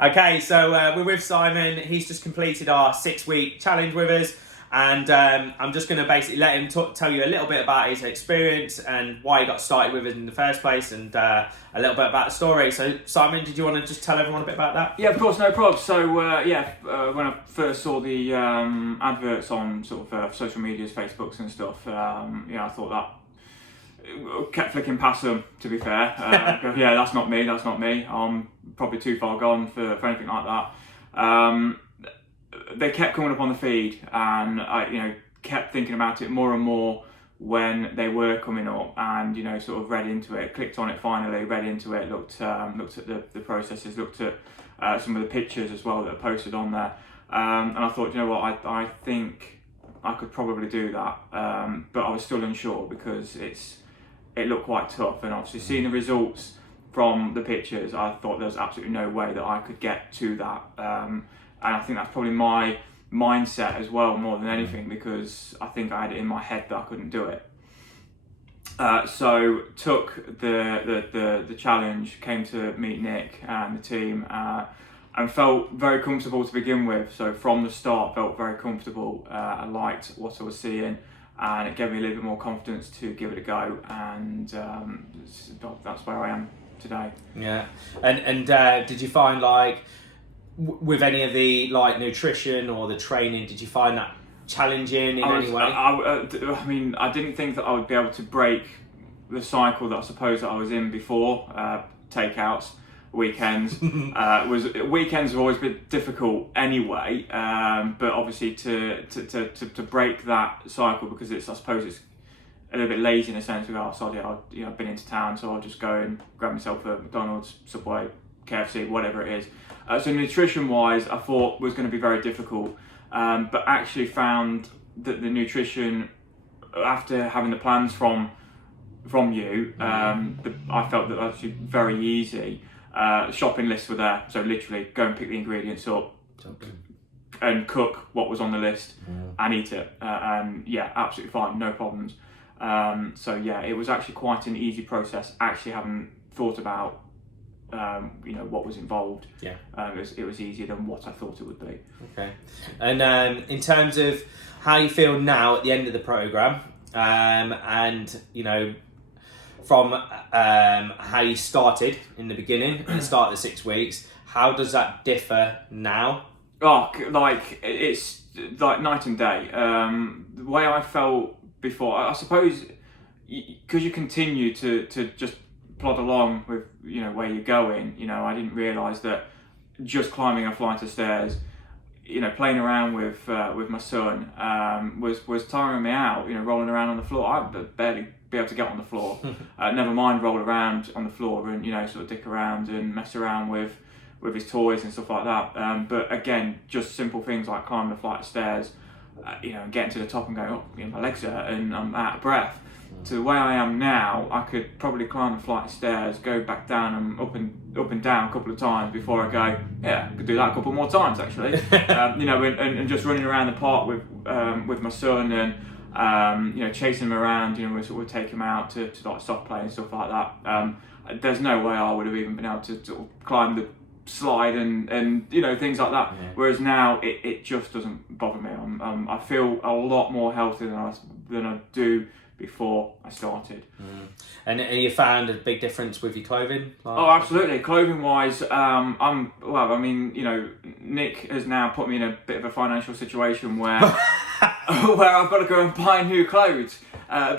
Okay, so we're with Simon. He's just completed our 6-week challenge with us, and I'm just going to basically let him tell you a little bit about his experience and why he got started with us in the first place, and a little bit about the story. So, Simon, did you want to just tell everyone a bit about that? Yeah, of course, no problem. So, when I first saw the adverts on sort of social medias, Facebooks and stuff, I thought that. Kept flicking past them, to be fair. Yeah, that's not me. I'm probably too far gone for anything like that. They kept coming up on the feed, and I, kept thinking about it more and more when they were coming up, and sort of read into it, clicked on it finally, read into it, looked at the processes, looked at some of the pictures as well that are posted on there, and I thought, I think I could probably do that, but I was still unsure because it looked quite tough, and obviously seeing the results from the pictures, I thought there was absolutely no way that I could get to that, and I think that's probably my mindset as well, more than anything, because I think I had it in my head that I couldn't do it. So took the challenge, came to meet Nick and the team, and felt very comfortable to begin with. So from the start, felt very comfortable. I liked what I was seeing, and it gave me a little bit more confidence to give it a go, and that's where I am today. Yeah, and did you find with any of the nutrition or the training, did you find that challenging in any way? I mean, I didn't think that I would be able to break the cycle that I suppose that I was in before. Takeouts, weekends. Weekends have always been difficult anyway, but obviously to break that cycle, because I suppose it's a little bit lazy in a sense. I've been into town, so I'll just go and grab myself a McDonald's, Subway, KFC, whatever it is. So nutrition wise, I thought was going to be very difficult, but actually found that the nutrition, after having the plans from you, I felt that was actually very easy. Shopping lists were there, so literally go and pick the ingredients up and cook what was on the list and eat it, and absolutely fine, no problems. It was actually quite an easy process, actually having thought about what was involved. It was easier than what I thought it would be. Okay. And in terms of how you feel now at the end of the program, and from how you started in the beginning at the start of the 6 weeks, how does that differ now? It's like night and day. The way I felt before, I suppose, because you continue to just plod along with where you're going. I didn't realise that just climbing a flight of stairs, playing around with my son, was tiring me out. Rolling around on the floor, I'd barely be able to get on the floor. Never mind roll around on the floor and sort of dick around and mess around with his toys and stuff like that. But again, just simple things like climbing a flight of stairs, and getting to the top and going, my legs hurt and I'm out of breath. To the way I am now, I could probably climb a flight of stairs, go back down and up and down a couple of times before I go, I could do that a couple more times actually. And just running around the park with my son and chasing him around. We sort of take him out to like soft play and stuff like that. There's no way I would have even been able to sort of climb the slide and things like that. Whereas now it just doesn't bother me. I feel a lot more healthy than I do before I started. And you found a big difference with your clothing? Oh, absolutely. Clothing wise, Nick has now put me in a bit of a financial situation where where I've got to go and buy new clothes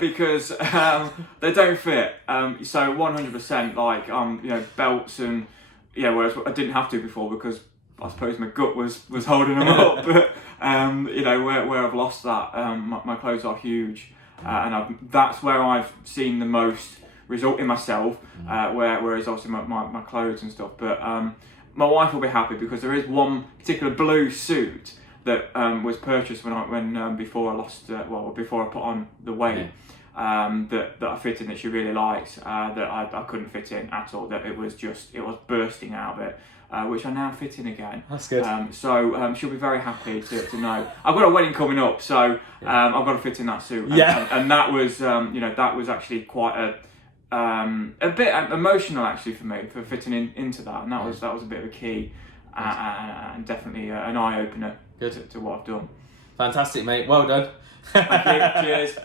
because they don't fit. So 100% belts and whereas I didn't have to before because I suppose my gut was holding them up. But where I've lost that, my clothes are huge. And that's where I've seen the most result in myself, whereas obviously my clothes and stuff. But my wife will be happy because there is one particular blue suit that was purchased before I lost, before I put on the weight, that I fit in, that she really likes, that I couldn't fit in at all. That it was bursting out of it. Which I now fit in again. That's good. So she'll be very happy to know. I've got a wedding coming up, so I've got to fit in that suit. And that was, that was actually quite a bit emotional actually for me for fitting into that, and that was a bit of a key. and definitely an eye opener Good. to what I've done. Fantastic, mate. Well done. Thank you. Cheers.